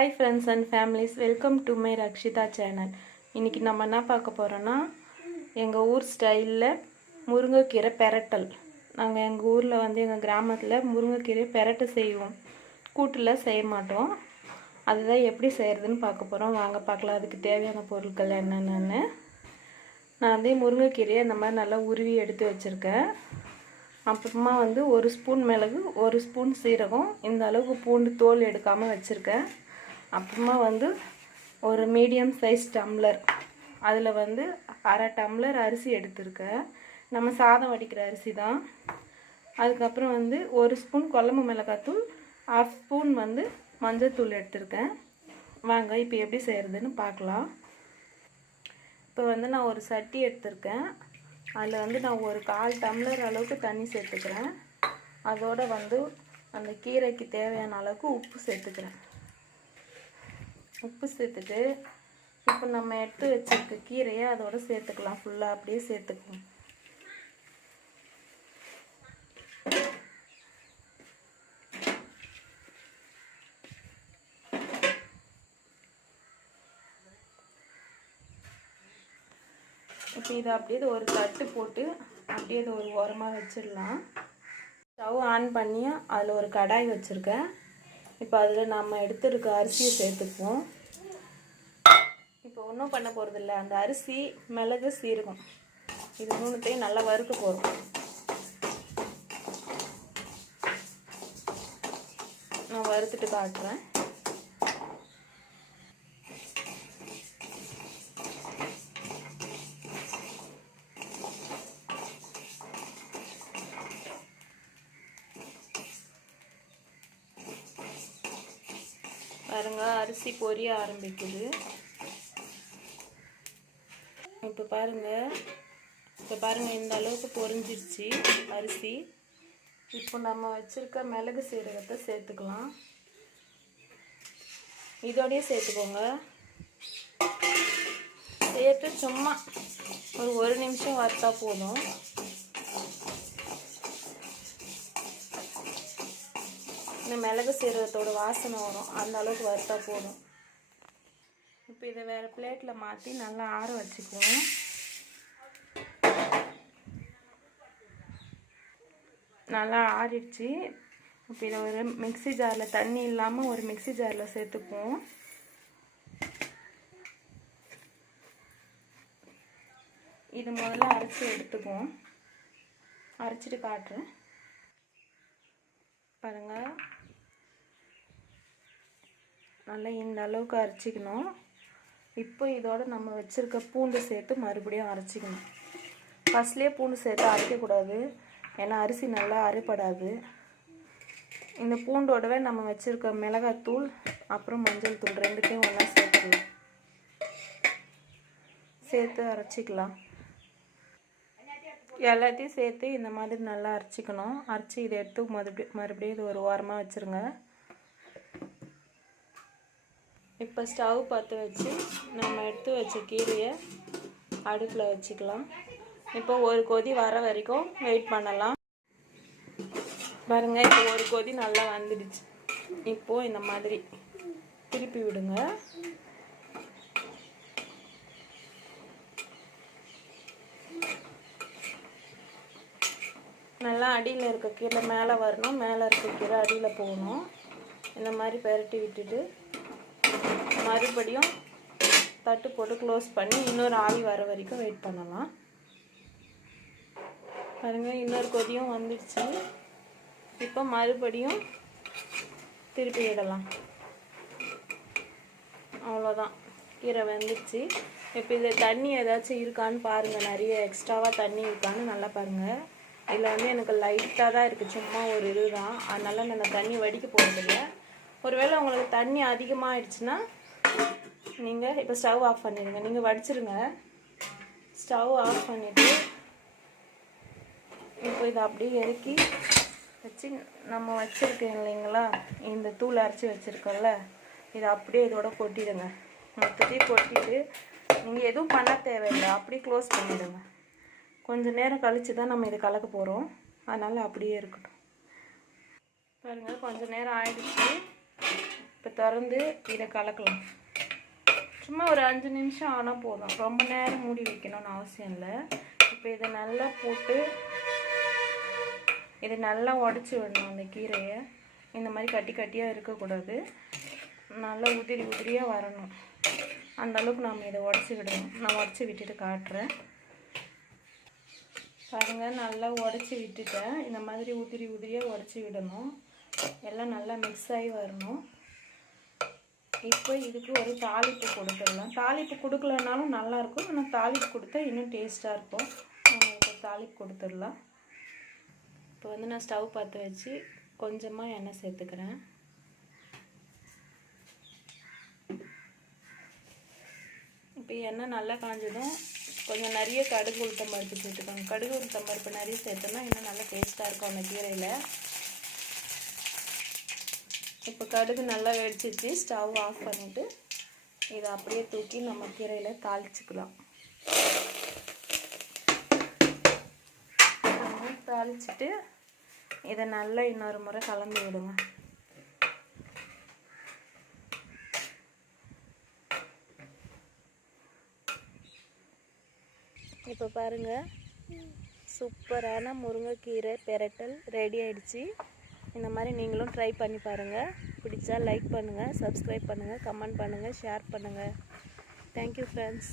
Hi friends and families, welcome to my Rakshitha channel. இன்றைக்கி நம்ம என்ன பார்க்க போகிறோன்னா, எங்கள் ஊர் ஸ்டைலில் முருங்கைக்கீரை பெரட்டல். நாங்கள் எங்கள் ஊரில் எங்கள் கிராமத்தில் முருங்கைக்கீரை பெரட்டு செய்வோம், கூட்டில் செய்ய மாட்டோம். அதுதான் எப்படி செய்கிறதுன்னு பார்க்க போகிறோம். வாங்க பார்க்கலாம். அதுக்கு தேவையான பொருட்கள் என்னென்னு. நான் முருங்கைக்கீரையை இந்த மாதிரி நல்லா உருவி எடுத்து வச்சுருக்கேன். அப்புறமா ஒரு ஸ்பூன் மிளகு, ஒரு ஸ்பூன் சீரகம், இந்த அளவுக்கு பூண்டு தோல் எடுக்காமல் வச்சுருக்கேன். அப்புறமா ஒரு மீடியம் சைஸ் டம்ளர், அதில் அரை டம்ளர் அரிசி எடுத்துருக்கேன். நம்ம சாதம் வடிக்கிற அரிசி தான். அதுக்கப்புறம் ஒரு ஸ்பூன் குழம்பு மிளகாத்தூள், 1/2 ஸ்பூன் மஞ்சள் எடுத்திருக்கேன். வாங்க இப்போ எப்படி செய்கிறதுன்னு பார்க்கலாம். இப்போ நான் ஒரு சட்டி எடுத்திருக்கேன். அதில் நான் ஒரு 1/4 டம்ளர் அளவுக்கு தண்ணி சேர்த்துக்கிறேன். அதோடு அந்த கீரைக்கு தேவையான அளவுக்கு உப்பு சேர்த்துக்கிறேன். உப்பு சேர்த்துட்டு இப்போ நம்ம எடுத்து வச்சிருக்க கீரையை அதோடு சேர்த்துக்கலாம். ஃபுல்லாக அப்படியே சேர்த்துக்குவோம். இப்போ இதை அப்படியே ஒரு தட்டு போட்டு அப்படியே ஒரு ஓரமாக வச்சிடலாம். ஸ்டவ் ஆன் பண்ணி அதில் ஒரு கடாய் வச்சுருக்கேன். இப்போ அதில் நம்ம எடுத்துருக்க அரிசியை சேர்த்துக்குவோம். இப்போ ஒன்றும் பண்ண போகிறதில்ல. அந்த அரிசி, மிளகு, சீரகம் இது மூணுத்தையும் நல்லா வறுக்க போகிறோம். நான் வறுத்துட்டு காட்டுறேன். பாருங்க, அரிசி பொரிய ஆரம்பிக்குது. இப்போ பாருங்க இந்த அளவுக்கு பொரிஞ்சிருச்சு அரிசி. இப்போ நம்ம வச்சிருக்க மிளகு சீரகத்தை சேர்த்துக்கலாம். இதோடய சேர்த்துக்கோங்க. சேர்த்து சும்மா ஒரு நிமிஷம் வறுத்தா போதும். இந்த மிளகு சீரகத்தோட வாசனை வரும், அந்த அளவுக்கு வறுத்தா போதும். இப்போ இதை வேறு பிளேட்டில் மாற்றி நல்லா ஆற வச்சுக்குவோம். நல்லா ஆறிடுச்சு. இப்போ இதை ஒரு மிக்ஸி ஜாரில், தண்ணி இல்லாமல் ஒரு மிக்ஸி ஜாரில் சேர்த்துக்குவோம். இது முதல்ல அரைச்சி எடுத்துக்குவோம். அரைச்சிட்டு காட்டுறேன். பாருங்கள், நல்லா இந்த அளவுக்கு அரைச்சிக்கணும். இப்போ இதோட நம்ம வச்சுருக்க பூண்டு சேர்த்து மறுபடியும் அரைச்சிக்கணும். ஃபஸ்ட்லேயே பூண்டு சேர்த்து அரைக்கக்கூடாது, ஏன்னா அரிசி நல்லா அரைப்படாது. இந்த பூண்டோடவே நம்ம வச்சுருக்க மிளகாத்தூள் அப்புறம் மஞ்சள் தூள் ரெண்டுத்தையும் ஒன்றா சேர்த்துக்கலாம். சேர்த்து அரைச்சிக்கலாம். எல்லாத்தையும் சேர்த்து இந்த மாதிரி நல்லா அரைச்சிக்கணும். அரைச்சி இதை எடுத்து மறுபடியும் இது ஒரு ஓரமாக வச்சுருங்க. இப்போ ஸ்டவ் பற்ற வச்சு நம்ம எடுத்து வச்ச கீரையை அடுப்பில் வச்சுக்கலாம். இப்போ ஒரு கொதி வர வரைக்கும் வெயிட் பண்ணலாம். பாருங்கள், இப்போ ஒரு கொதி நல்லா வந்துடுச்சு. இப்போது இந்த மாதிரி திருப்பி விடுங்க. நல்லா அடியில் இருக்க கீரை மேலே வரணும், மேலே இருக்க கீரை அடியில் போகணும். இந்த மாதிரி பெரட்டி விட்டுட்டு மறுபடியும் தட்டு போட்டு க்ளோஸ் பண்ணி இன்னொரு ஆவி வர வரைக்கும் வெயிட் பண்ணலாம். பாருங்கள், இன்னொரு கொதியும் வந்துடுச்சு. இப்போ மறுபடியும் திருப்பி விடலாம். அவ்வளோதான், கீரை வந்துடுச்சு. இப்போ இதில் தண்ணி ஏதாச்சும் இருக்கான்னு பாருங்கள். நிறைய எக்ஸ்ட்ராவாக தண்ணி இருக்கான்னு நல்லா பாருங்கள். இதில் எனக்கு லைட்டாக தான் இருக்குது, சும்மா ஒரு இது தான். அதனால் நான் தண்ணி வடிக்க போகிறதில்ல. ஒருவேளை உங்களுக்கு தண்ணி அதிகமாக ஆயிடுச்சுன்னா நீங்கள் இப்போ ஸ்டவ் ஆஃப் பண்ணிடுங்க. நீங்கள் வடிச்சிருங்க. ஸ்டவ் ஆஃப் பண்ணிவிட்டு இப்போ இதை அப்படியே இறக்கி வச்சு நம்ம வச்சுருக்கேன் இல்லைங்களா, இந்த தூள் அரைச்சி வச்சுருக்கோம்ல, இதை அப்படியே இதோட கொட்டிடுங்க. மொத்தத்தையும் கொட்டிட்டு நீங்கள் எதுவும் பண்ண தேவையில்லை, அப்படியே க்ளோஸ் பண்ணிவிடுங்க. கொஞ்சம் நேரம் கழித்து தான் நம்ம இதை கலக்க போகிறோம், அதனால் அப்படியே இருக்கட்டும். பாருங்கள், கொஞ்சம் நேரம் ஆயிடுச்சு. இப்போ திறந்து இதை கலக்கலாம். சும்மா ஒரு 5 நிமிஷம் ஆனால் போதும், ரொம்ப நேரம் மூடி வைக்கணும்னு அவசியம் இல்லை. இப்போ இதை நல்லா போட்டு இதை நல்லா உடச்சி விடணும். அந்த கீரையை இந்த மாதிரி கட்டி கட்டியாக இருக்கக்கூடாது, நல்லா உதிரி உதிரியாக வரணும். அந்த அளவுக்கு நம்ம இதை உடச்சி விடணும். நான் உடச்சி விட்டுட்டு காட்டுறேன் பாருங்கள். நல்லா உடச்சி விட்டுட்டேன். இந்த மாதிரி உதிரி உதிரியாக உடச்சி விடணும். எல்லாம் நல்லா மிக்ஸ் ஆகி வரணும். இப்போ இதுக்கு ஒரு தாளிப்பு கொடுத்துடலாம். தாளிப்பு கொடுக்கலனாலும் நல்லாயிருக்கும், ஆனால் தாளிப்பு கொடுத்தா இன்னும் டேஸ்ட்டாக இருக்கும். நம்ம இப்போ தாளிப்பு கொடுத்துடலாம். இப்போ வந்து நான் ஸ்டவ் பற்ற வச்சு கொஞ்சமாக எண்ணெய் சேர்த்துக்கிறேன். இப்போ எண்ணெய் நல்லா காஞ்சதும் கொஞ்சம் நிறைய கடுகு உளுத்தம் பருப்பு சேர்த்துக்கோங்க. கடுகு உளுத்தம் பருப்பு நிறைய சேர்த்தோம்னா இன்னும் நல்லா டேஸ்ட்டாக இருக்கும் அந்த கீரையில். இப்போ கடுகு நல்லா வெடிச்சிச்சு. ஸ்டவ் ஆஃப் பண்ணிவிட்டு இதை அப்படியே தூக்கி நம்ம கீரையில் தாளிச்சுக்கலாம். தாளிச்சுட்டு இதை நல்லா இன்னொரு முறை கலந்து விடுங்க. இப்போ பாருங்கள், சூப்பரான முருங்கைக்கீரை பெரட்டல் ரெடி ஆயிடுச்சு. இந்த மாதிரி நீங்களும் ட்ரை பண்ணி பாருங்கள். பிடிச்சா லைக் பண்ணுங்கள், சப்ஸ்கிரைப் பண்ணுங்கள், கமெண்ட் பண்ணுங்கள், ஷேர் பண்ணுங்கள். Thank you friends.